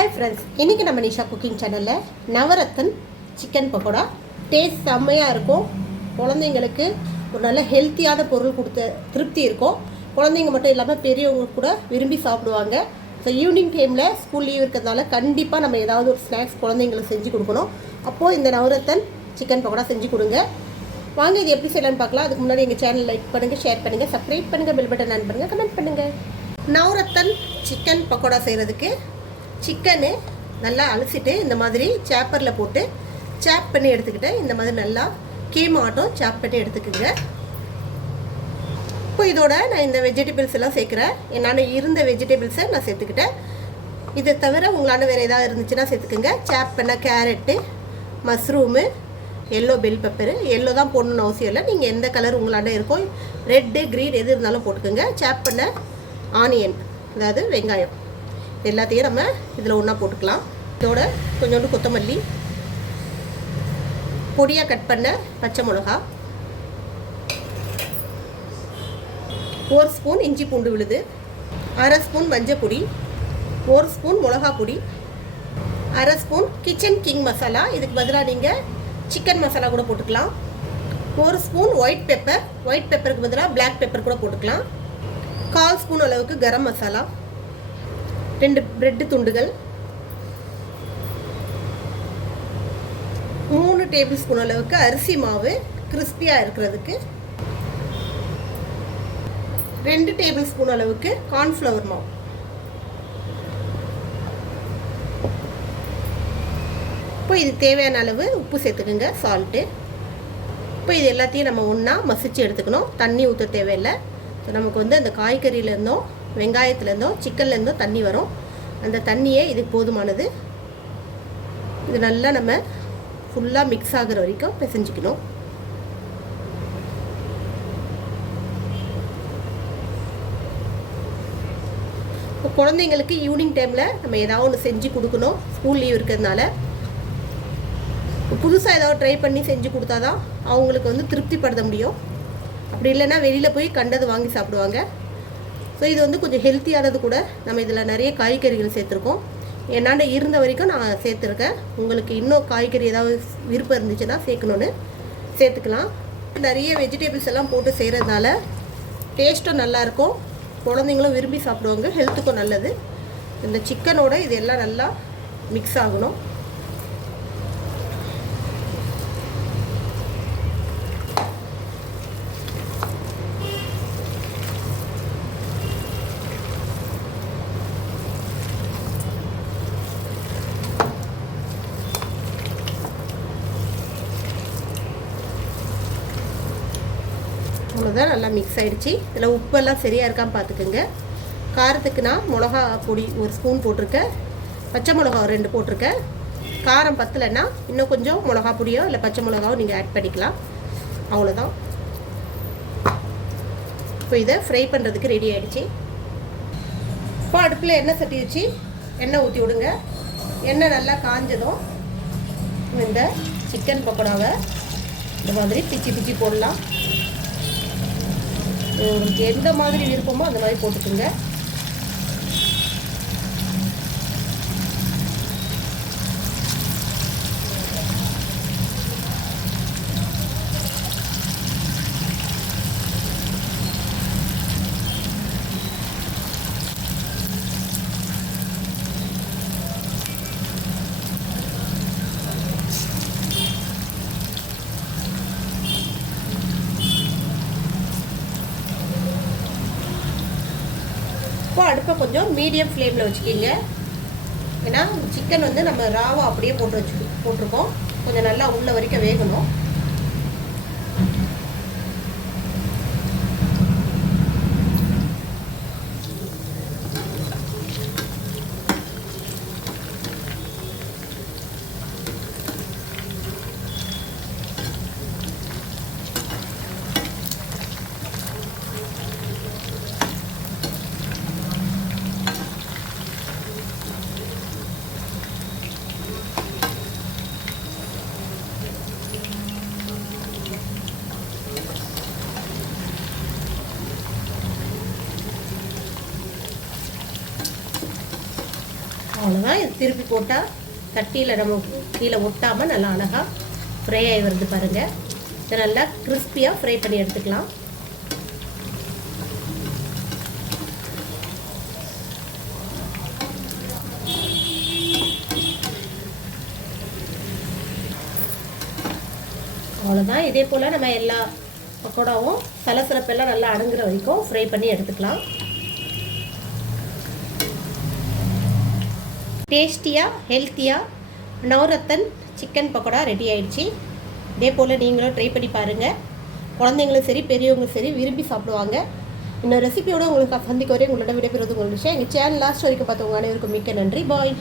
Hi friends, இன்றைக்கி நம்ம Nisha cooking சேனலில் நவரத்தன் சிக்கன் பக்கோடா டேஸ்ட் செம்மையாக இருக்கும். குழந்தைங்களுக்கு ஒரு நல்ல ஹெல்த்தியான பொருள் கொடுத்த திருப்தி இருக்கும். குழந்தைங்க மட்டும் இல்லாமல் பெரியவங்க கூட விரும்பி சாப்பிடுவாங்க. ஸோ ஈவினிங் டைமில் ஸ்கூல் லீவ் இருக்கிறதுனால கண்டிப்பாக நம்ம ஏதாவது ஒரு ஸ்நாக்ஸ் குழந்தைங்களுக்கு செஞ்சு கொடுக்கணும். அப்போது இந்த நவரத்தன் சிக்கன் பக்கோடா செஞ்சு கொடுங்க. வாங்க இது எப்படி செய்யலான்னு பார்க்கலாம். அதுக்கு முன்னாடி எங்கள் சேனல் லைக் பண்ணுங்கள், ஷேர் பண்ணுங்கள், சப்ஸ்கிரைப் பண்ணுங்கள், பெல் பட்டன் ஆன் பண்ணுங்கள், கமெண்ட் பண்ணுங்கள். நவரத்தன் சிக்கன் பக்கோடா செய்கிறதுக்கு சிக்கனு நல்லா அலசிட்டு இந்த மாதிரி சாப்பரில் போட்டு சாப் பண்ணி எடுத்துக்கிட்டேன். இந்த மாதிரி நல்லா கீமா ஆட்டம் சாப் பண்ணி எடுத்துக்குங்க. இப்போ இதோட நான் இந்த வெஜிடபிள்ஸ் எல்லாம் சேர்க்குறேன். என்னால் இருந்த வெஜிடபிள்ஸை நான் சேர்த்துக்கிட்டேன். இதை தவிர உங்களால் வேறு ஏதாவது இருந்துச்சுன்னா சேர்த்துக்குங்க. சாப் பண்ண carrot, mushroom, yellow bell pepper. Yellow தான் போடணுன்னு அவசியம் இல்லை, நீங்கள் எந்த கலர் உங்களாண்ட இருக்கோ, ரெட்டு க்ரீன் எது இருந்தாலும் போட்டுக்கோங்க. சாப் பண்ண ஆனியன், அதாவது வெங்காயம், எல்லாத்தையும் நம்ம இதில் ஒன்றா போட்டுக்கலாம். இதோட கொஞ்சோண்டு கொத்தமல்லி, பொடியாக கட் பண்ண பச்சை மிளகா, 1 ஸ்பூன் இஞ்சி பூண்டு விழுது, 1/2 ஸ்பூன் மஞ்சள் பொடி, 1 ஸ்பூன் மிளகா பொடி, 1/2 ஸ்பூன் கிச்சன் கிங் மசாலா. இதுக்கு பதிலாக நீங்கள் சிக்கன் மசாலா கூட போட்டுக்கலாம். 1 ஸ்பூன் ஒயிட் பெப்பர், ஒயிட் பெப்பருக்கு பதிலாக பிளாக் பெப்பர் கூட போட்டுக்கலாம். 1/4 ஸ்பூன் அளவுக்கு கரம் மசாலா, 2 பிரெட்டு துண்டுகள், 3 டேபிள் ஸ்பூன் அளவுக்கு அரிசி மாவு கிறிஸ்பியாக இருக்கிறதுக்கு, 2 டேபிள் ஸ்பூன் அளவுக்கு கார்ன்ஃப்ளவர் மாவு. இப்போ இது தேவையான அளவு உப்பு சேர்த்துக்குங்க, சால்ட்டு. இப்போ இது எல்லாத்தையும் நம்ம ஒன்றா மசிச்சு எடுத்துக்கணும். தண்ணி ஊற்ற தேவையில்லை. ஸோ நமக்கு அந்த காய்கறியிலேருந்தும் வெங்காயத்துலேருந்தும் சிக்கன்லேருந்தும் தண்ணி வரும். அந்த தண்ணியே இதுக்கு போதுமானது. இது நல்லா நம்ம ஃபுல்லாக மிக்ஸ் ஆகிற வரைக்கும் பிசைஞ்சிக்கணும். இப்போ குழந்தைங்களுக்கு ஈவினிங் டைமில் நம்ம ஏதாவது ஒன்று செஞ்சு கொடுக்கணும். ஸ்கூல் லீவ் இருக்கிறதுனால புதுசாக ஏதாவது ட்ரை பண்ணி செஞ்சு கொடுத்தா தான் அவங்களுக்கு திருப்திப்படுத்த முடியும். அப்படி இல்லைன்னா வெளியில் போய் கண்டது வாங்கி சாப்பிடுவாங்க. ஸோ இது கொஞ்சம் ஹெல்த்தியானது கூட. நம்ம இதில் நிறைய காய்கறிகள் சேர்த்துருக்கோம். என்னாண்ட இருந்த வரைக்கும் நான் சேர்த்துருக்கேன். உங்களுக்கு இன்னும் காய்கறி ஏதாவது விருப்பம் இருந்துச்சுன்னா சேர்க்கணுன்னு சேர்த்துக்கலாம். நிறைய வெஜிடபிள்ஸ் எல்லாம் போட்டு செய்கிறதுனால டேஸ்ட்டும் நல்லாயிருக்கும். குழந்தைங்களும் விரும்பி சாப்பிடுவாங்க, ஹெல்த்துக்கும் நல்லது. இந்த சிக்கனோட இது எல்லாம் நல்லா மிக்ஸ் ஆகணும். அவ்வளோதான், நல்லா மிக்ஸ் ஆகிடுச்சு. இதில் உப்பெல்லாம் சரியாக இருக்கான்னு பார்த்துக்குங்க. காரத்துக்கு நான் மிளகா பொடி 1 ஸ்பூன் போட்டிருக்கேன், பச்சை மிளகா 2 போட்டிருக்கேன். காரம் பத்தலைன்னா இன்னும் கொஞ்சம் மிளகா பொடியோ இல்லை பச்சை மிளகாவோ நீங்கள் ஆட் பண்ணிக்கலாம். அவ்வளோதான். இப்போ இதை ஃப்ரை பண்ணுறதுக்கு ரெடி ஆகிடுச்சு. இப்போ அடுப்பில் எண்ணெய் சட்டி வச்சு எண்ணெய் ஊற்றி விடுங்க. எண்ணெய் நல்லா காஞ்சதும் இந்த சிக்கன் பக்கோடாவை இந்த மாதிரி பிச்சு பிச்சு போடலாம். உங்களுக்கு எந்த மாதிரி விருப்பமோ அந்த மாதிரி போட்டுக்கோங்க. இப்போ அடுப்பை கொஞ்சம் மீடியம் ஃப்ளேமில் வச்சுக்கிங்க. ஏன்னா சிக்கன் நம்ம ராவா அப்படியே போட்டிருக்கோம். கொஞ்சம் நல்லா உள்ள வரைக்கும் வேகணும். அவ்வளோதான். இது திருப்பி போட்டால் தட்டியில் நம்ம கீழே ஒட்டாமல் நல்லா அழகாக ஃப்ரை ஆகி வருது பாருங்கள். இதை நல்லா கிறிஸ்பியாக ஃப்ரை பண்ணி எடுத்துக்கலாம். அவ்வளோதான். இதே போல் நம்ம எல்லா பக்கோடாவும் சலசலப்பெல்லாம் நல்லா அடங்குற வரைக்கும் ஃப்ரை பண்ணி எடுத்துக்கலாம். டேஸ்டியாக ஹெல்த்தியாக நவரத்தன் சிக்கன் பக்கோடா ரெடி ஆயிடுச்சு. இதே போல் நீங்களும் ட்ரை பண்ணி பாருங்கள். குழந்தைங்களும் சரி பெரியவங்களும் சரி விரும்பி சாப்பிடுவாங்க. இந்த ரெசிபியோடு உங்களுக்கு சந்திக்க வரையும் உங்களோட விடைபெறுவது உங்களுடைய எங்கள் சேனல் லாஸ்ட் வரைக்கும் பார்த்தவங்க அனைவருக்கும் மிக்க நன்றி. பாய்.